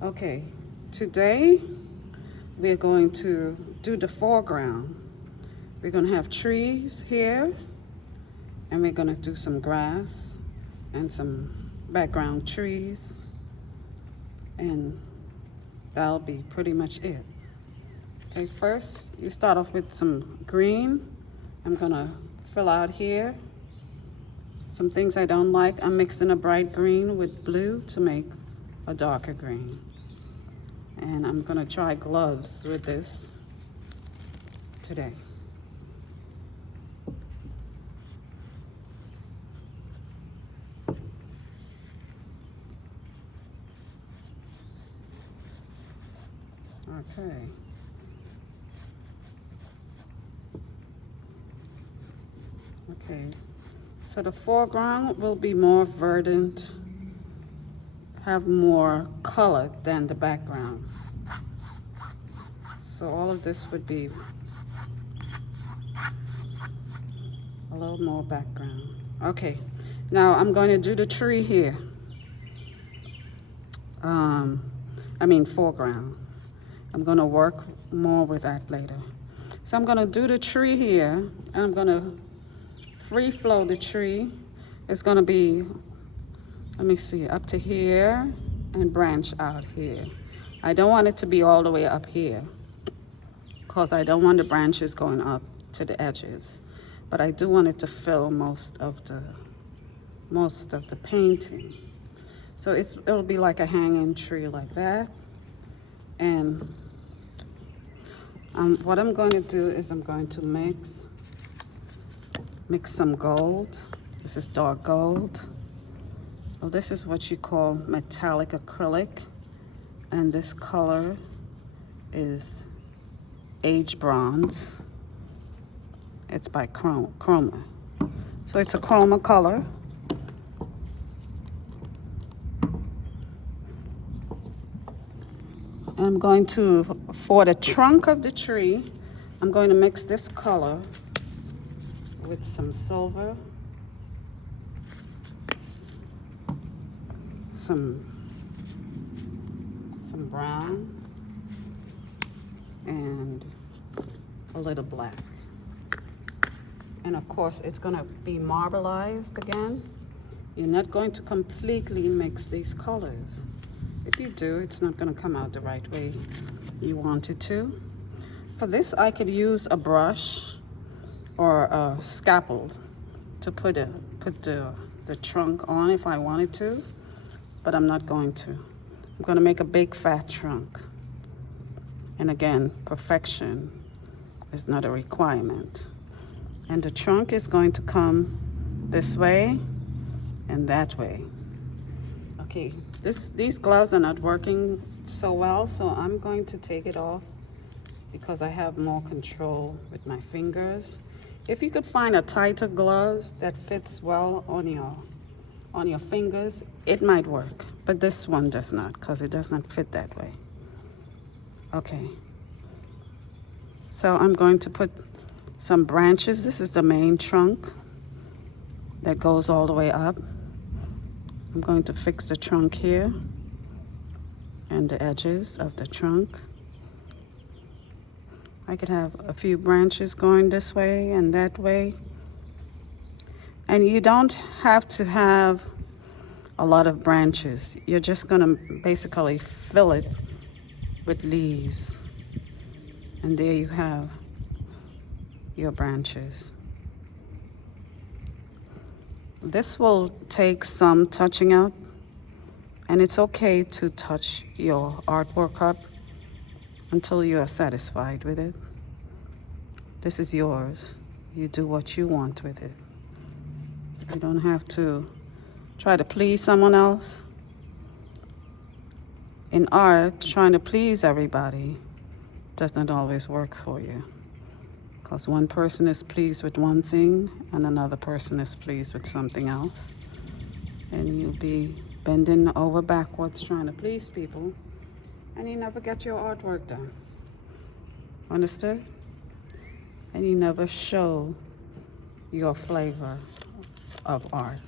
Okay, today we're going to do the foreground. We're going to have trees here, and we're going to do some grass and some background trees, and that'll be pretty much it. Okay, first you start off with some green. I'm going to fill out here some things I don't like. I'm mixing a bright green with blue to make a darker green. And I'm gonna try gloves with this today. Okay. Okay, so the foreground will be more verdant, have more color than the background. So all of this would be a little more background. Okay, now I'm going to do the tree here. Foreground. I'm going to work more with that later. So I'm going to do the tree here, and I'm going to free flow the tree. It's going to be, let me see, up to here and branch out here. I don't want it to be all the way up here because I don't want the branches going up to the edges, but I do want it to fill most of the painting. So it'll be like a hanging tree like that. And what I'm going to do is I'm going to mix some gold. This is dark gold. Well, this is what you call metallic acrylic, and this color is Age Bronze. It's by Chroma. So it's a Chroma color. I'm going to, for the trunk of the tree, I'm going to mix this color with some silver, some brown, and a little black. And of course, it's going to be marbleized again. You're not going to completely mix these colors. If you do, it's not going to come out the right way you want it to. For this, I could use a brush or a scalpel to put the trunk on if I wanted to, but I'm not going to. I'm going to make a big fat trunk. And again, perfection is not a requirement. And the trunk is going to come this way and that way. Okay, these gloves are not working so well, so I'm going to take it off because I have more control with my fingers. If you could find a tighter glove that fits well on your fingers, it might work. But this one does not because it does not fit that way. Okay, so I'm going to put some branches. This is the main trunk that goes all the way up. I'm going to fix the trunk here and the edges of the trunk. I could have a few branches going this way and that way. And you don't have to have a lot of branches. You're just going to basically fill it with leaves. And there you have your branches. This will take some touching up, and it's okay to touch your artwork up until you are satisfied with it. This is yours. You do what you want with it. You don't have to try to please someone else. In art, trying to please everybody does not always work for you. Because one person is pleased with one thing and another person is pleased with something else. And you'll be bending over backwards trying to please people, and you never get your artwork done. Understood? And you never show your flavor of art.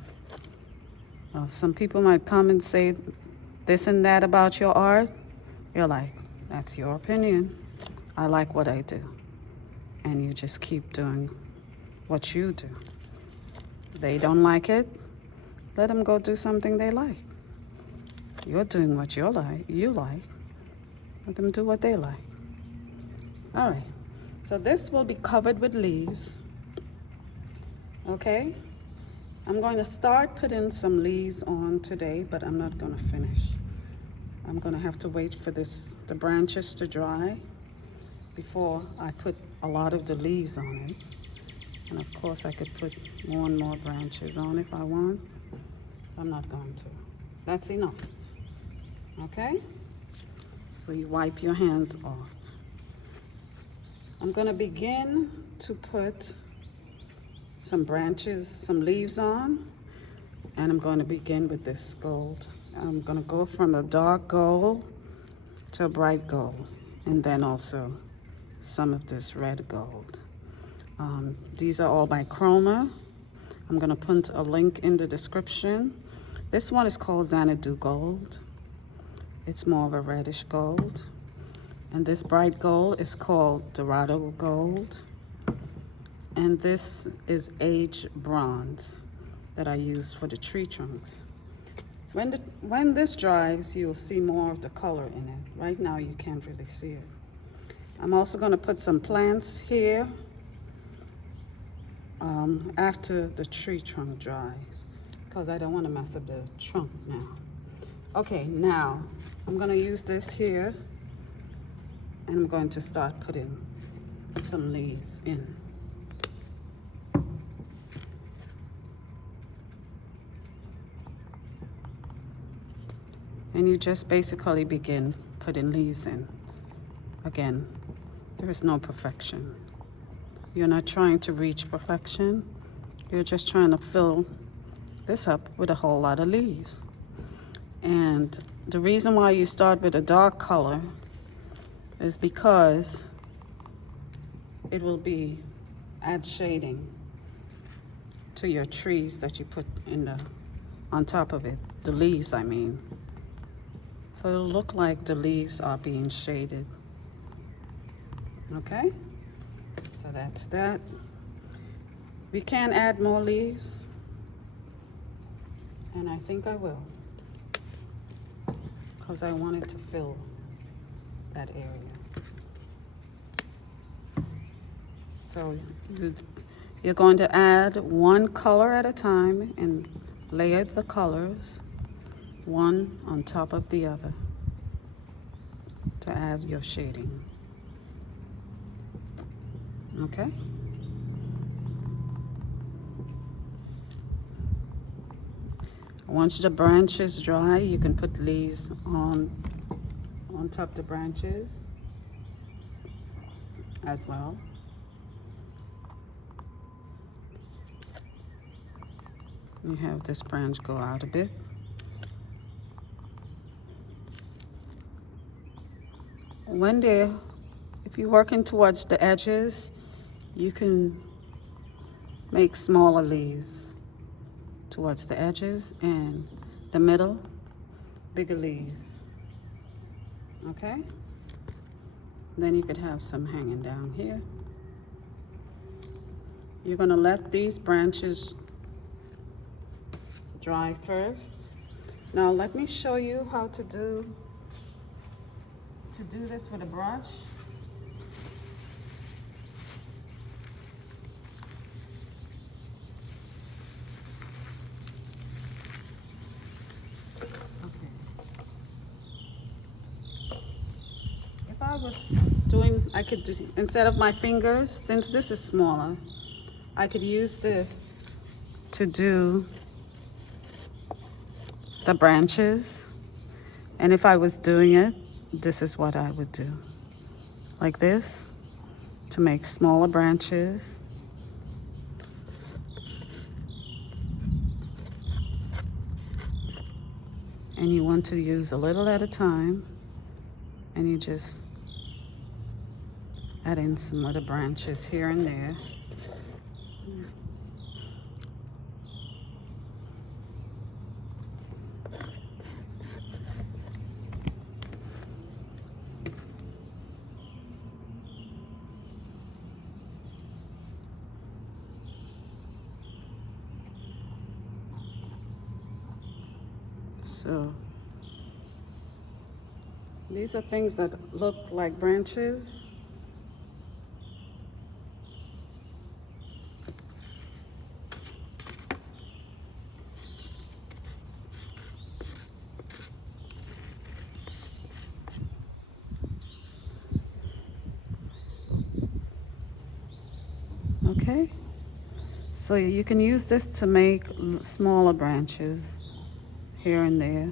Some people might come and say this and that about your art, You're like, that's your opinion. I like what I do. And you just keep doing what you do. They don't like it, let them go do something they like. You're doing what you like. Let them do what they like. All right, so this will be covered with leaves. Okay, I'm going to start putting some leaves on today, but I'm not going to finish. I'm going to have to wait for the branches to dry before I put a lot of the leaves on it. And of course I could put more and more branches on if I want. I'm not going to. That's enough. Okay? So you wipe your hands off. I'm going to begin to put some branches, some leaves on, and I'm going to begin with this gold. I'm going to go from a dark gold to a bright gold, and then also some of this red gold. These are all by Chroma. I'm going to put a link in the description. This one is called Xanadu Gold. It's more of a reddish gold. And this bright gold is called Dorado Gold. And this is aged bronze that I use for the tree trunks. When this dries, you'll see more of the color in it. Right now, you can't really see it. I'm also going to put some plants here after the tree trunk dries, because I don't want to mess up the trunk now. Okay, now I'm going to use this here, and I'm going to start putting some leaves in. And you just basically begin putting leaves in. Again, there is no perfection. You're not trying to reach perfection. You're just trying to fill this up with a whole lot of leaves. And the reason why you start with a dark color is because it will add shading to your trees that you put on top of it. The leaves, I mean. So it'll look like the leaves are being shaded. Okay? So that's that. We can add more leaves, and I think I will, because I wanted to fill that area. So you're going to add one color at a time and layer the colors one on top of the other to add your shading. Okay? Once the branches dry, you can put leaves on top of the branches as well. You have this branch go out a bit. If you're working towards the edges, you can make smaller leaves towards the edges, and the middle, bigger leaves. Okay? Then you could have some hanging down here. You're going to let these branches dry first. Now let me show you how to do this with a brush. If I was doing, I could do, instead of my fingers, since this is smaller, I could use this to do the branches. And if I was doing it, this is what I would do. Like this, to make smaller branches. And you want to use a little at a time, and you just add in some other branches here and there. So these are things that look like branches. Okay, so you can use this to make smaller branches here and there.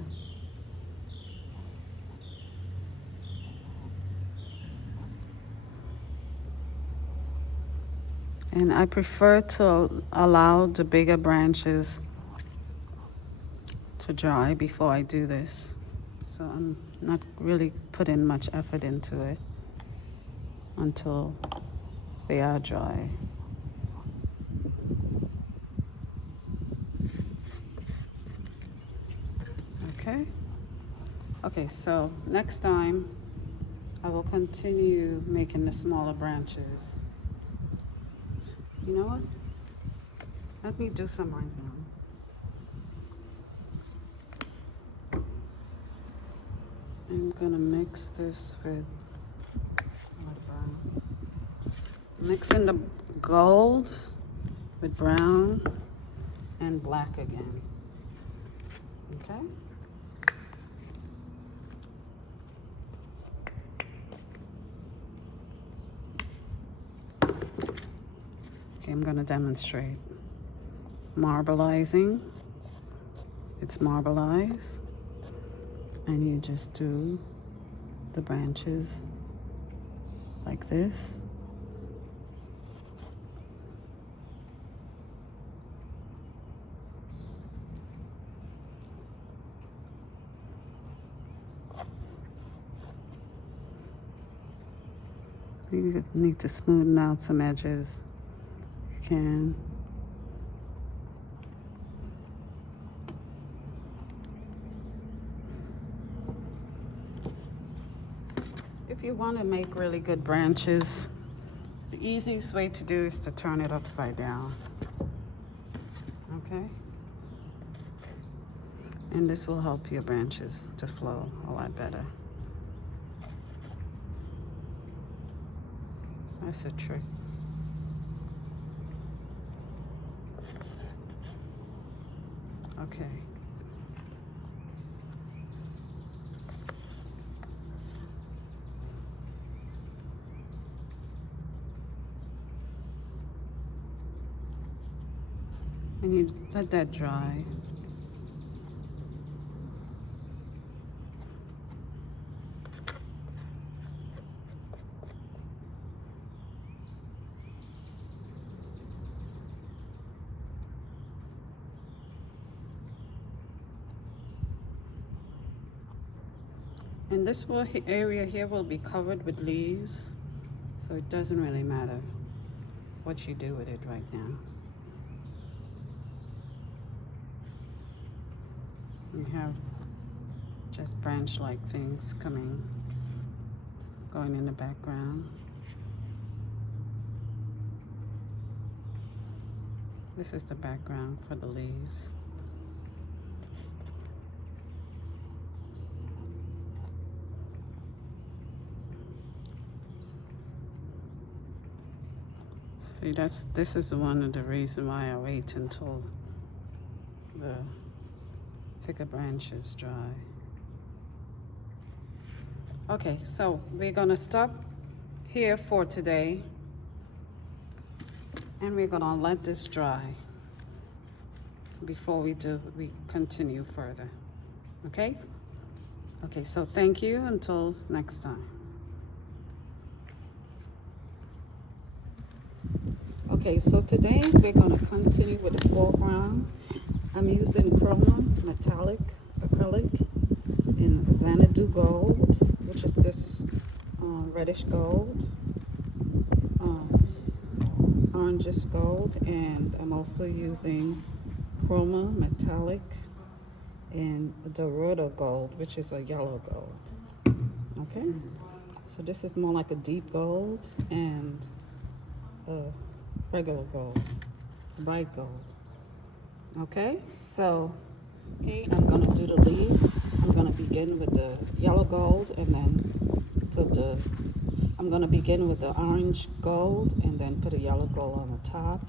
And I prefer to allow the bigger branches to dry before I do this. So I'm not really putting much effort into it until they are dry. Okay. Okay, so next time I will continue making the smaller branches. You know what? Let me do some right now. I'm gonna mix this with brown. Mixing the gold with brown and black again. Okay? Okay, I'm gonna demonstrate. Marbleizing. It's marbleized. And you just do the branches like this. You need to smoothen out some edges. You can. If you want to make really good branches, the easiest way to do is to turn it upside down. Okay? And this will help your branches to flow a lot better. That's a trick. Okay. And you let that dry. And this area here will be covered with leaves, so it doesn't really matter what you do with it right now. We have just branch-like things going in the background. This is the background for the leaves. See, this is one of the reasons why I wait until the thicker branches dry. Okay, so we're gonna stop here for today, and we're gonna let this dry before we continue further. Okay? Okay, so thank you until next time. Okay, so today we're going to continue with the foreground. I'm using Chroma Metallic Acrylic in Xanadu Gold, which is this reddish gold, orangish gold, and I'm also using Chroma Metallic in Dorado Gold, which is a yellow gold. Okay, so this is more like a deep gold and regular gold, bright gold. Okay, so Okay, I'm gonna do the leaves. I'm gonna begin with the yellow gold and then put the, I'm gonna begin with the orange gold and then put a yellow gold on the top.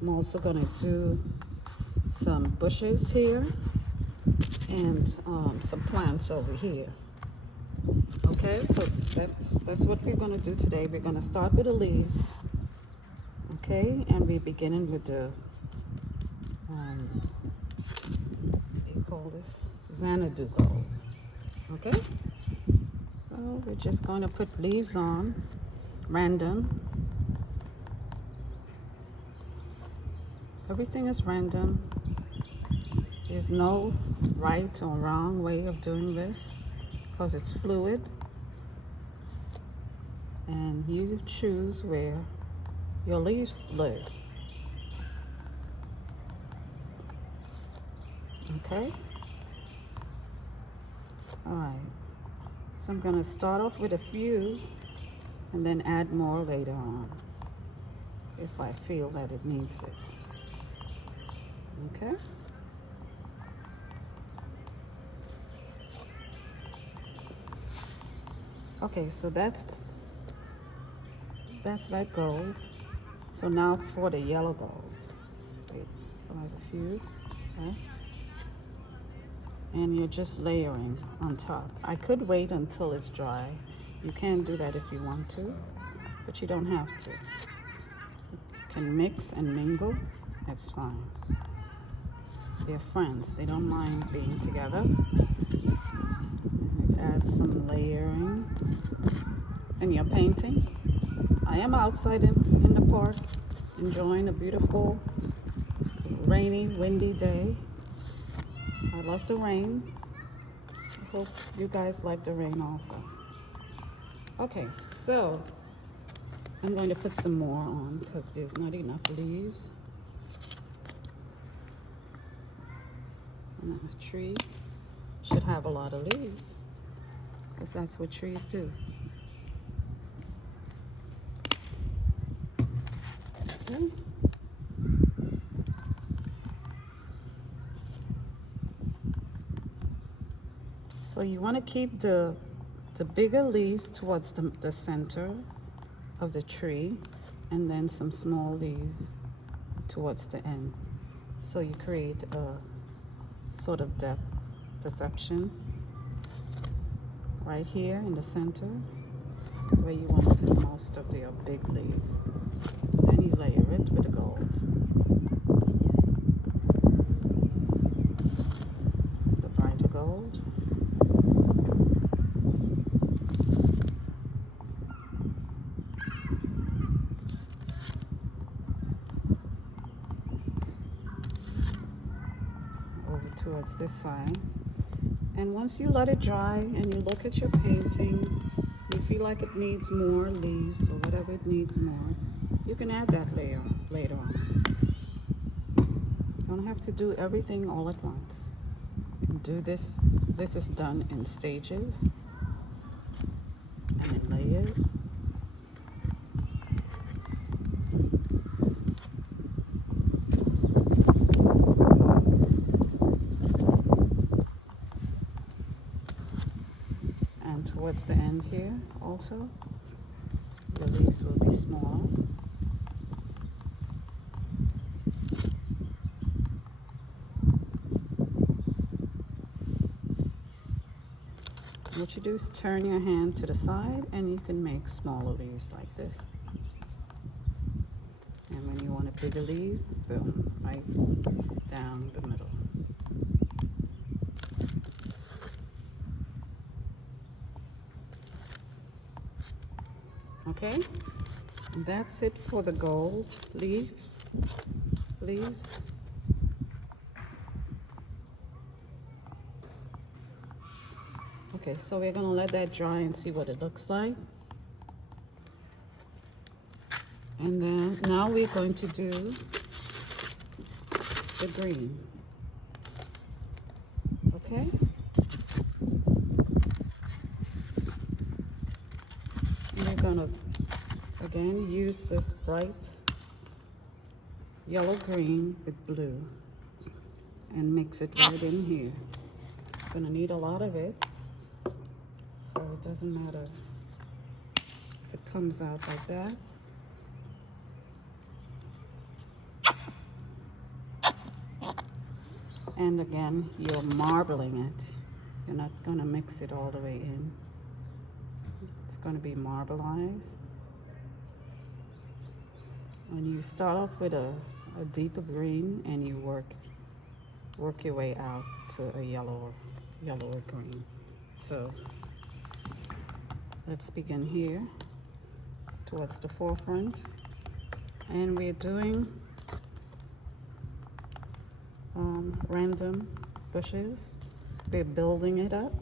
I'm also gonna do some bushes here and some plants over here. Okay, so that's what we're gonna do today. We're gonna start with the leaves. Okay, and we're beginning with the what do you call this? Xanadu gold. Okay, so we're just going to put leaves on random. Everything is random. There's no right or wrong way of doing this because it's fluid, and you choose where your leaves live. Okay, all right, so I'm going to start off with a few and then add more later on if I feel that it needs it. Okay, okay, so that's that gold. So now for the yellow gold. Wait, so I have a few, okay? And you're just layering on top. I could wait until it's dry. You can do that if you want to, but you don't have to. It can mix and mingle, that's fine. They're friends, they don't mind being together. And add some layering. And you're painting. I am outside in the park, enjoying a beautiful, rainy, windy day. I love the rain. I hope you guys like the rain also. Okay, so I'm going to put some more on because there's not enough leaves. And a tree should have a lot of leaves because that's what trees do. Okay. So you want to keep the bigger leaves towards the center of the tree, and then some small leaves towards the end. So you create a sort of depth perception right here in the center where you want to put most of your big leaves. Then you layer it with the gold. The brighter gold. Over towards this side. And once you let it dry and you look at your painting, you feel like it needs more leaves or whatever it needs more, you can add that layer later on. You don't have to do everything all at once. You can do this. This is done in stages and in layers. And towards the end here also, the leaves will be small. What you do is turn your hand to the side and you can make smaller leaves like this. And when you want a bigger leaf, boom, right down the middle. Okay, and that's it for the gold leaves. Okay, so we're gonna let that dry and see what it looks like. And then now we're going to do the green. Okay? And we're gonna again use this bright yellow green with blue. and mix it right in here. Gonna need a lot of it, so it doesn't matter if it comes out like that. And again, you're marbling it. You're not gonna mix it all the way in. It's gonna be marbleized. When you start off with a deeper green and you work your way out to a yellower green. So let's begin here towards the forefront, and we're doing random bushes. We're building it up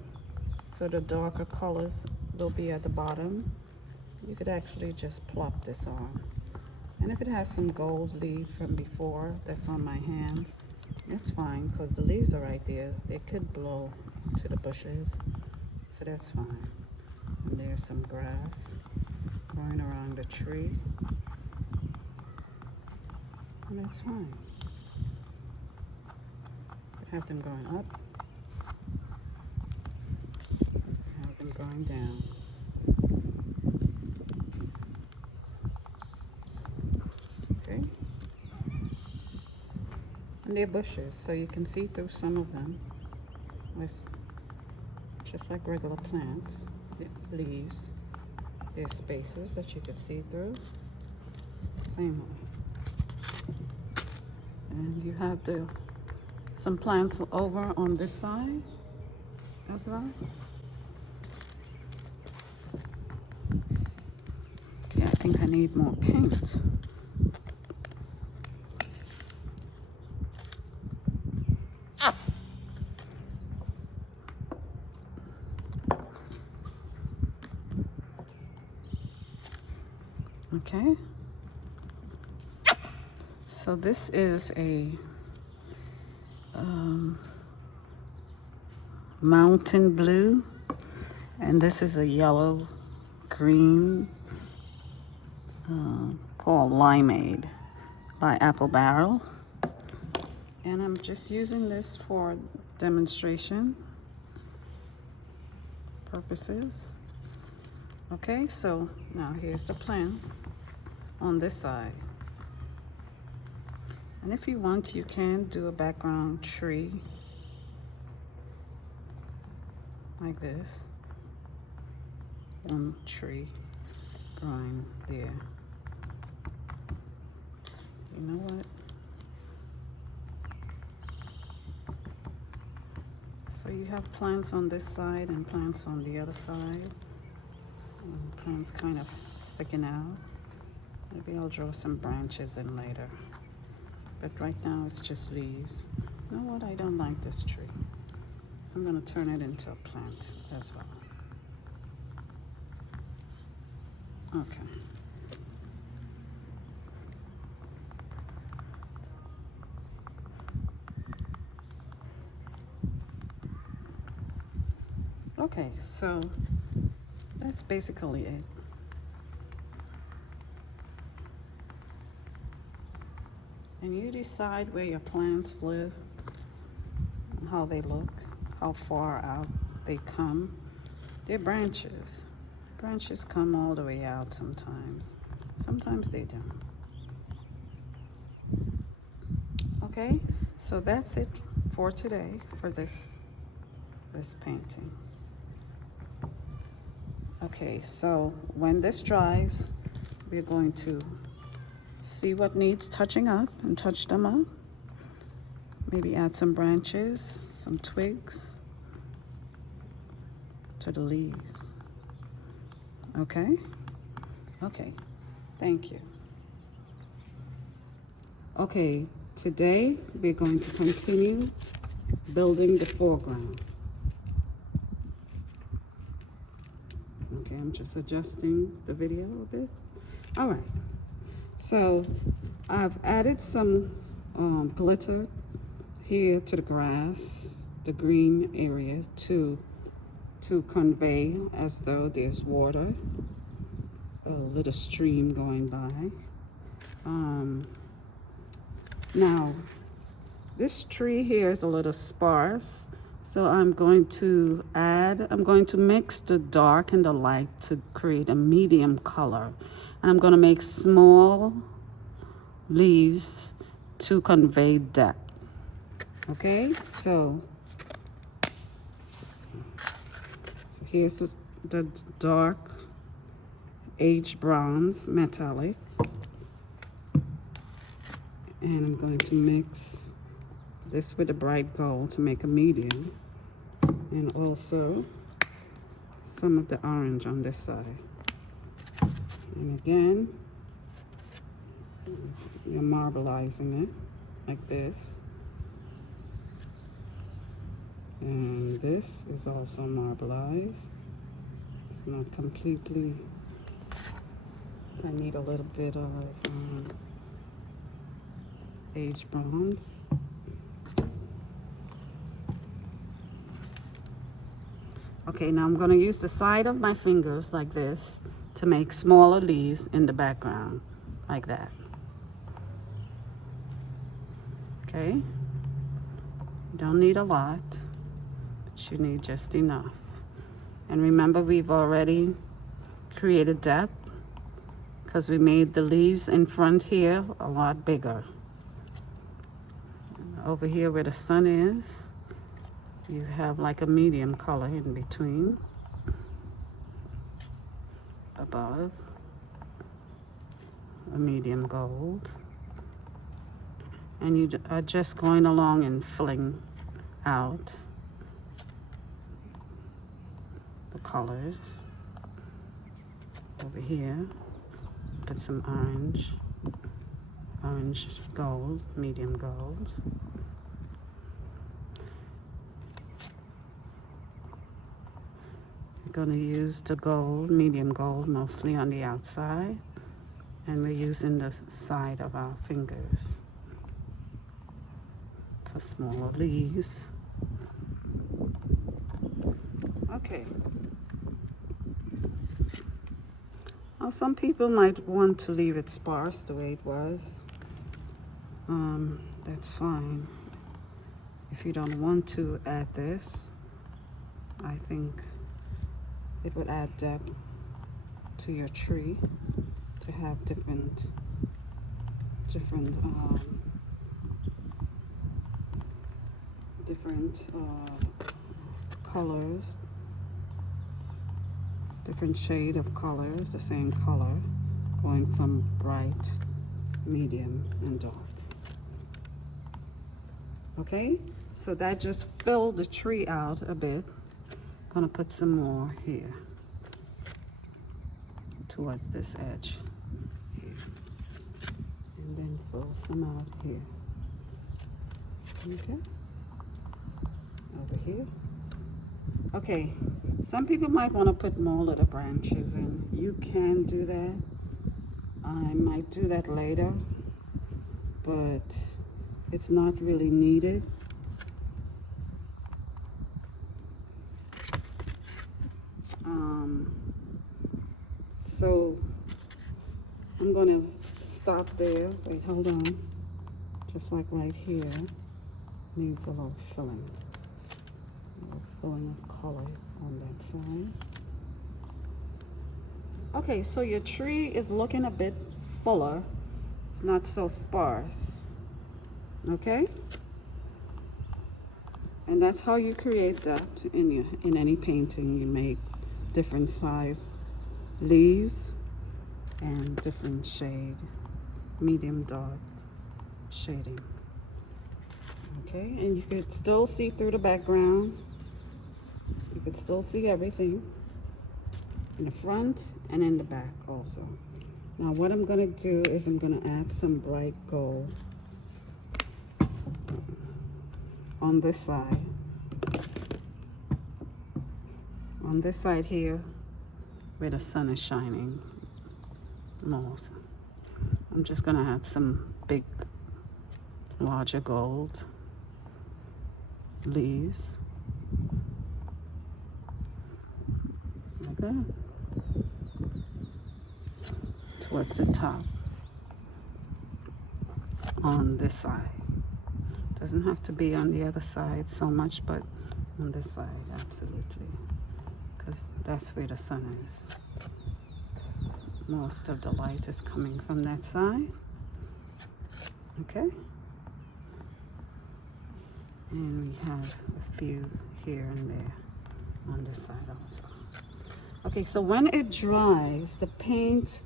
so the darker colors will be at the bottom. You could actually just plop this on, and if it has some gold leaf from before that's on my hand, it's fine, because the leaves are right there. They could blow to the bushes, so that's fine. And there's some grass growing around the tree, and that's fine. Have them going up, have them going down. Okay, and they're bushes, so you can see through some of them. It's just like regular plants, leaves. There's spaces that you can see through, same way. And you have some plants over on this side as well. Okay, I think I need more paint. Okay. So this is a mountain blue, and this is a yellow green called Limeade by Apple Barrel, and I'm just using this for demonstration purposes. Okay, so now here's the plan on this side, and if you want, you can do a background tree like this. One tree growing there. You know what? So you have plants on this side and plants on the other side. And plants kind of sticking out. Maybe I'll draw some branches in later. But right now it's just leaves. You know what? I don't like this tree. So I'm going to turn it into a plant as well. Okay. Okay, so that's basically it. And you decide where your plants live, and how they look, how far out they come. They're branches. Branches come all the way out sometimes. Sometimes they don't. Okay, so that's it for today for this painting. Okay, so when this dries, we're going to see what needs touching up and touch them up. Maybe add some branches, some twigs to the leaves. Okay? Okay, thank you. Okay, today we're going to continue building the foreground. Okay, I'm just adjusting the video a bit. All right, so I've added some glitter here to the grass, the green area, to convey as though there's water, a little stream going by. Now, This tree here is a little sparse, so I'm going to mix the dark and the light to create a medium color. And I'm going to make small leaves to convey depth. Okay, so here's the dark aged bronze metallic. And I'm going to mix this with the bright gold to make a medium. And also some of the orange on this side. And again, you're marbleizing it like this. And this is also marbleized. It's not completely, I need a little bit of aged bronze. Okay, now I'm going to use the side of my fingers like this to make smaller leaves in the background, like that. Okay, you don't need a lot, but you need just enough. And remember, we've already created depth because we made the leaves in front here a lot bigger. Over here where the sun is, you have like a medium color in between, above, a medium gold. And you are just going along and filling out the colors. Over here, put some orange gold, medium gold. Going to use the gold, medium gold, mostly on the outside, and we're using the side of our fingers for smaller leaves. Okay. Now some people might want to leave it sparse the way it was. That's fine. If you don't want to add this, I think it would add depth to your tree to have different colors, different shade of colors, the same color, going from bright, medium, and dark. Okay, so that just filled the tree out a bit. Gonna put some more here towards this edge here, and then fill some out here. Okay, over here. Okay, some people might want to put more little branches in. You can do that. I might do that later, but it's not really needed. So I'm going to stop there. Wait, hold on. Just like right here, needs a little filling. A little filling of color on that side. Okay, so your tree is looking a bit fuller. It's not so sparse. Okay? And that's how you create depth in any painting. You make different size leaves and different shade, medium dark shading. Okay, and you could still see through the background. You could still see everything in the front and in the back also. Now what I'm gonna do is I'm gonna add some bright gold on this side. On this side here, where the sun is shining more. I'm just gonna add some big, larger gold leaves. Like that. Towards the top. On this side. Doesn't have to be on the other side so much, but on this side, absolutely. Because that's where the sun is. Most of the light is coming from that side. Okay? And we have a few here and there on this side also. Okay, so when it dries, the paint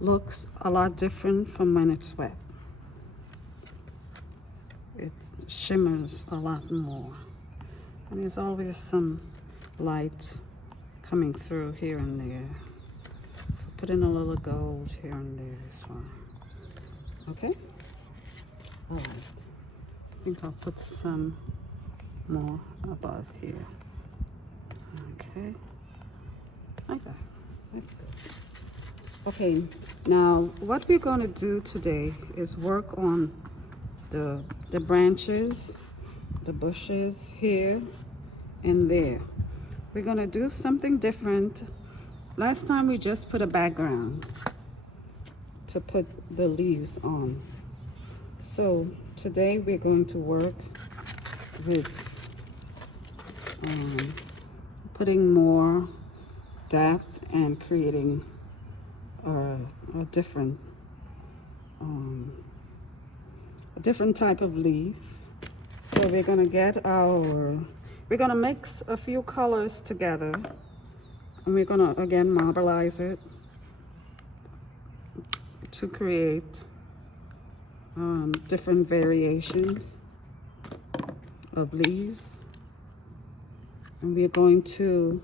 looks a lot different from when it's wet. It shimmers a lot more. And there's always some light coming through here and there. So put in a little gold here and there as well. Okay? All right. I think I'll put some more above here. Okay. Like that. That's good. Okay, now what we're going to do today is work on the branches, the bushes here and there. We're going to do something different. Last time we just put a background to put the leaves on. So today we're going to work with putting more depth and creating a different type of leaf. So we're gonna we're gonna mix a few colors together, and we're gonna again marbleize it to create different variations of leaves. And we're going to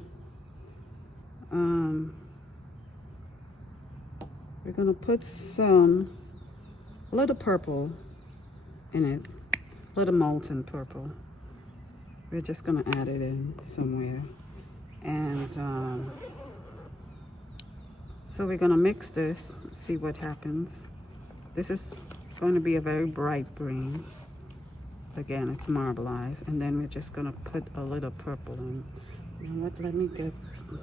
put a little purple in it, a little molten purple. We're just gonna add it in somewhere. And so we're gonna mix this, see what happens. This is going to be a very bright green. Again, it's marbleized. And then we're just gonna put a little purple in. You know what, let me get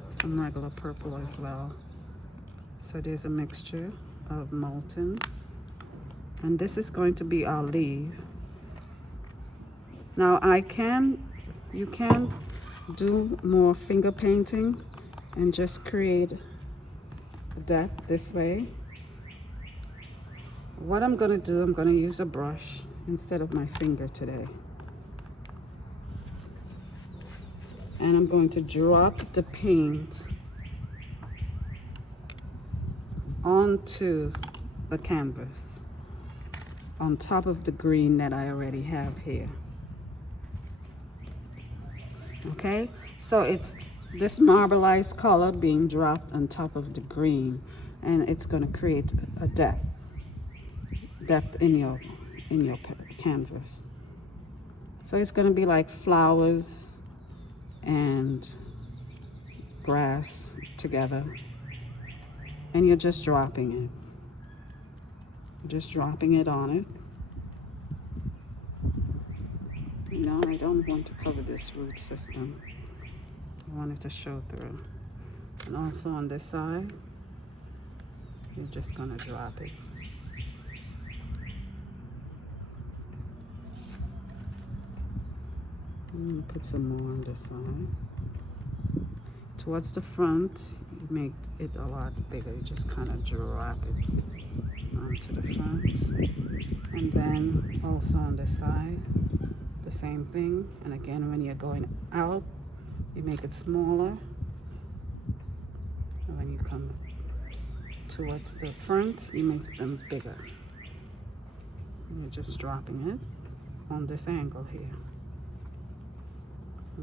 some regular purple as well. So there's a mixture of molten. And this is going to be our leaf. Now you can do more finger painting and just create depth this way. What I'm gonna do, I'm gonna use a brush instead of my finger today. And I'm going to drop the paint onto the canvas on top of the green that I already have here. Okay, so it's this marbleized color being dropped on top of the green, and it's going to create a depth in your canvas. So it's going to be like flowers and grass together, and you're just dropping it. Just dropping it on it. No, I don't want to cover this root system. I want it to show through. And also on this side, you're just gonna drop it. I'm gonna put some more on this side. Towards the front, you make it a lot bigger. You just kind of drop it onto the front. And then also on this side, the same thing. And again, when you're going out, you make it smaller. And when you come towards the front, you make them bigger. And you're just dropping it on this angle here.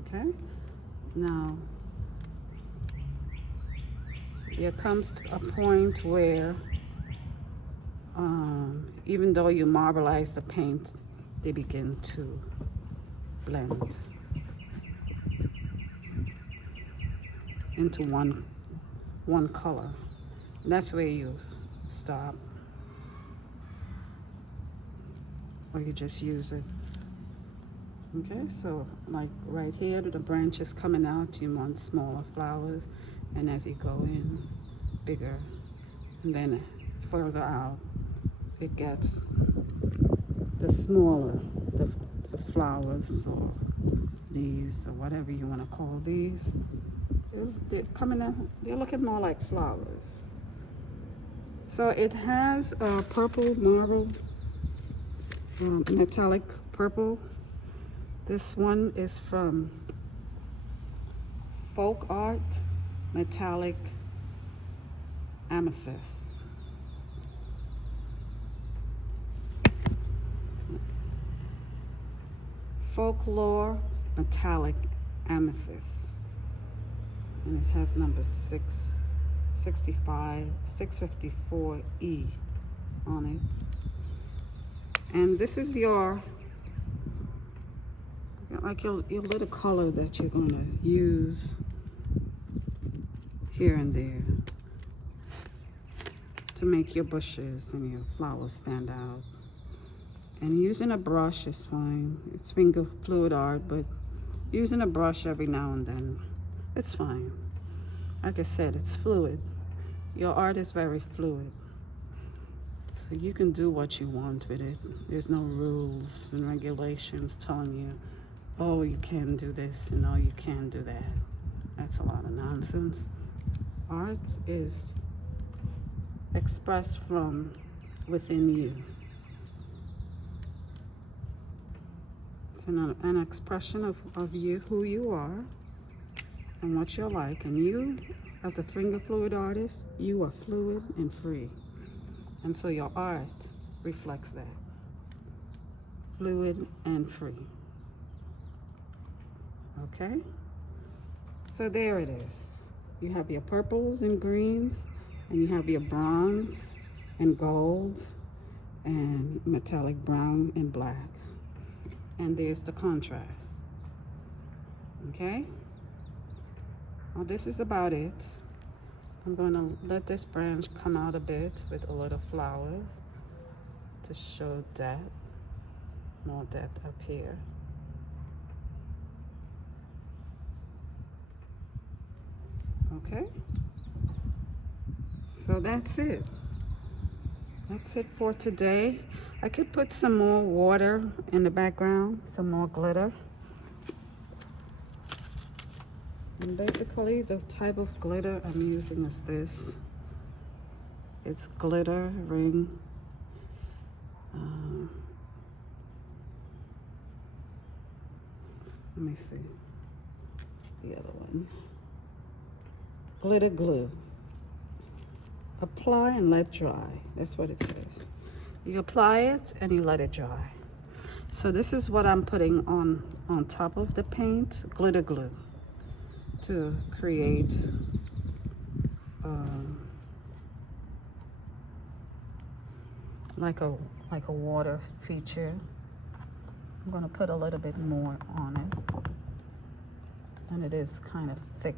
Okay? Now, there comes a point where even though you marbleize the paint, they begin to blend into one color. And that's where you stop, or you just use it. Okay, so like right here, the branch is coming out, you want smaller flowers, and as you go in, bigger, and then further out, it gets the smaller the flowers or leaves or whatever you want to call these. They're coming out, they're looking more like flowers. So it has a purple marble, metallic purple. This one is from Folk Art Metallic Amethyst. Oops. Folklore Metallic Amethyst. And it has number 654E on it. And this is your little color that you're going to use here and there to make your bushes and your flowers stand out. And using a brush is fine. It's finger fluid art, but using a brush every now and then, it's fine. Like I said, it's fluid. Your art is very fluid. So you can do what you want with it. There's no rules and regulations telling you, oh, you can't do this and oh, you can't do that. That's a lot of nonsense. Art is expressed from within you. It's an expression of you, who you are, and what you're like. And you, as a finger fluid artist, you are fluid and free. And so your art reflects that. Fluid and free. Okay? So there it is. You have your purples and greens, and you have your bronze and gold and metallic brown and black. And there's the contrast. Okay? Well, this is about it. I'm going to let this branch come out a bit with a lot of flowers to show depth, more depth up here. Okay? So that's it. That's it for today. I could put some more water in the background, some more glitter. And basically the type of glitter I'm using is this. It's glitter ring. Let me see the other one. Glitter glue. Apply and let dry. That's what it says. You apply it and you let it dry. So this is what I'm putting on top of the paint, glitter glue, to create like a water feature. I'm going to put a little bit more on it, and it is kind of thick.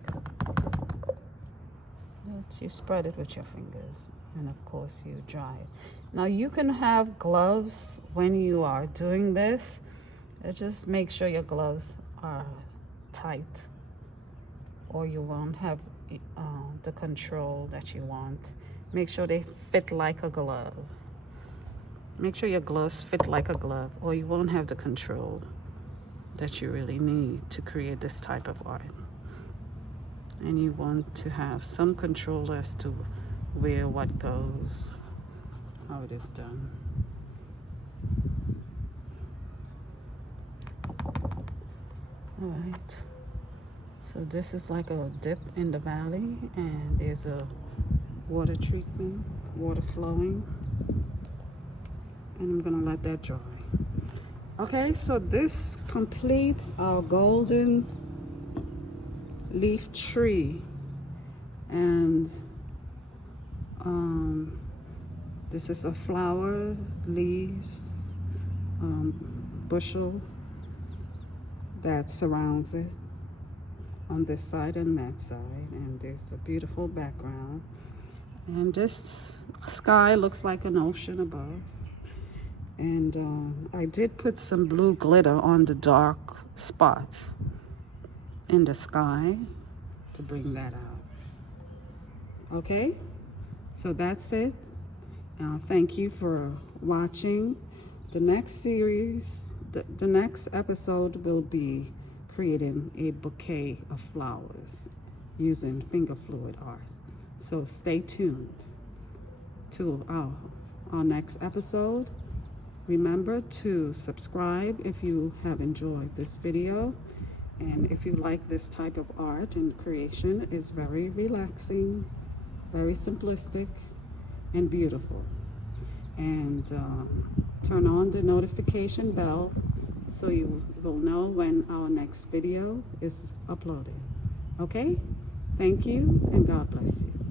You spread it with your fingers, and of course you dry it. Now you can have gloves when you are doing this. Just make sure your gloves are tight, or you won't have the control that you want. Make sure they fit like a glove. Make sure your gloves fit like a glove, or you won't have the control that you really need to create this type of art. And you want to have some control as to where what goes, how it is done. All right. So this is like a dip in the valley, and there's a water treatment, water flowing. And I'm gonna let that dry. Okay, so this completes our golden leaf tree. And this is a flower, leaves, bushel that surrounds it on this side and that side. And there's a beautiful background. And this sky looks like an ocean above. And I did put some blue glitter on the dark spots in the sky to bring that out. Okay, so that's it. Thank you for watching. The next series the next episode will be creating a bouquet of flowers using finger fluid art. So stay tuned to our next episode. Remember to subscribe if you have enjoyed this video, and if you like this type of art and creation, is very relaxing, very simplistic and beautiful. And turn on the notification bell so you will know when our next video is uploaded. Okay? Thank you and God bless you.